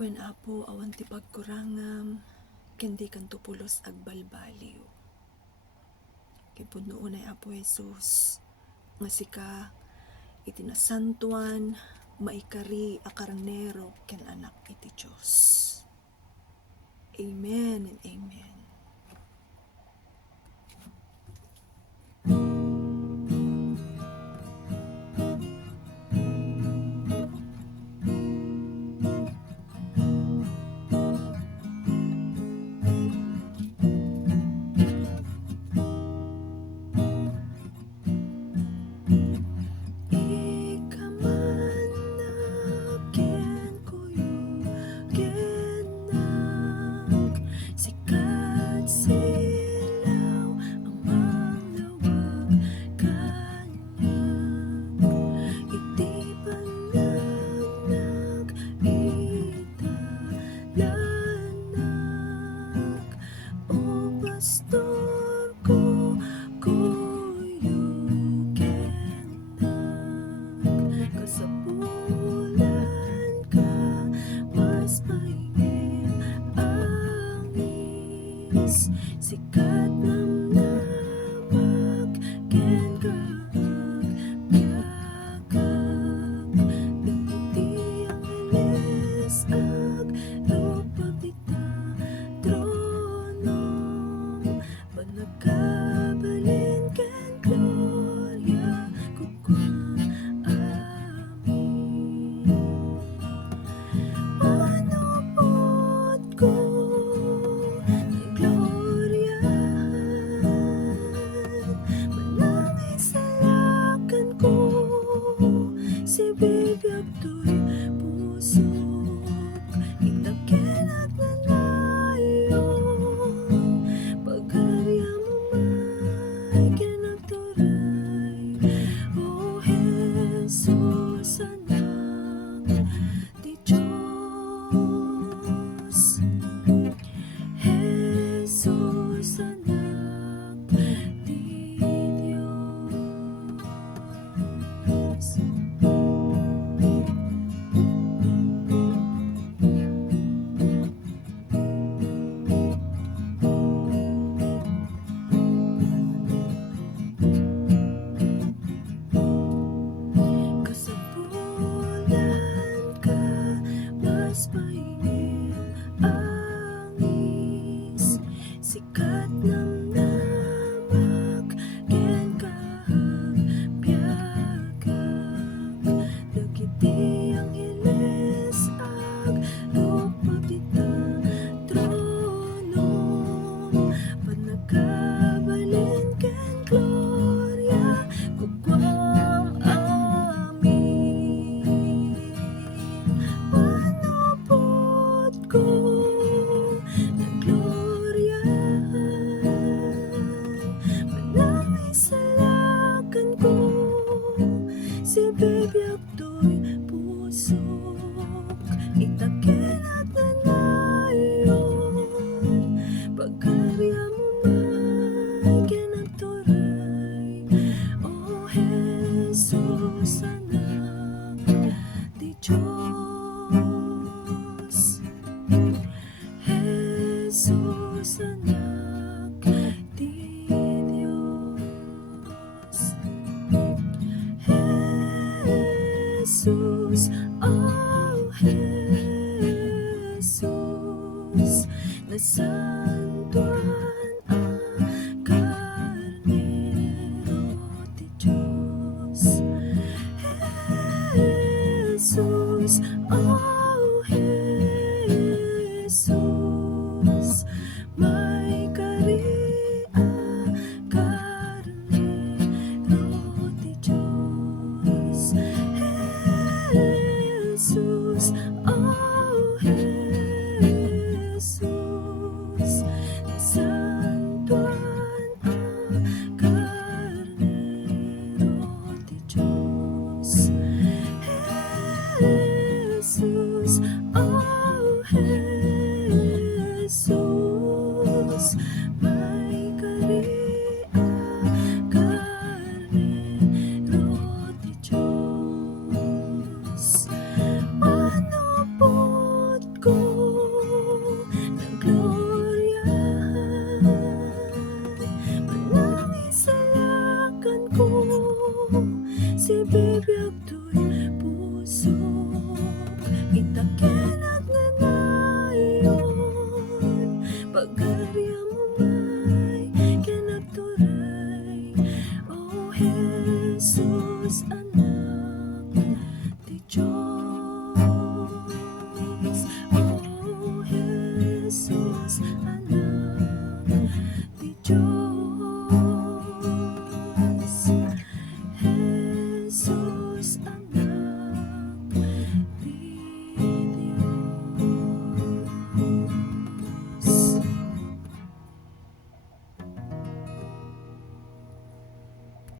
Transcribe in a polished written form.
Wen apo awan ti pagkurangam, kendi kanto pulos agbalbaliw. Kipudnoon ay Apo Jesus, nga sika iti nasantuan, maikari a karnero ken anak iti Diyos. Amen and amen. Sikat namnamag ken kaagbyagag dagiti angeles ag rupagita tronom panagkabalin ken gloria kukum amin. Manupod ko si bibiyag to'y pusok, itaken at nanayon, pagkarya mo may kinagturay, O Jesus, anak ti Diyos. Jesus, anak ti Diyos. Sikat namnamag ken kaagbyagag dagiti angeles ag rupagita tronom panagkabalin ken gloria kukum amin. Manupod ko si bibiyag to'y pusok, itaken at nanayon, pagkarya mo may kinagturay, O Jesus, anak ti Diyos. Jesus, anak ti Diyos. Jesus, oh Jesus, nasantuan ang karnero ti Diyos. Jesus, oh Jesus, may karia karnero ti Diyos. Jesus, oh Jesus, nasantuan ang karnero ti Diyos. Jesus, oh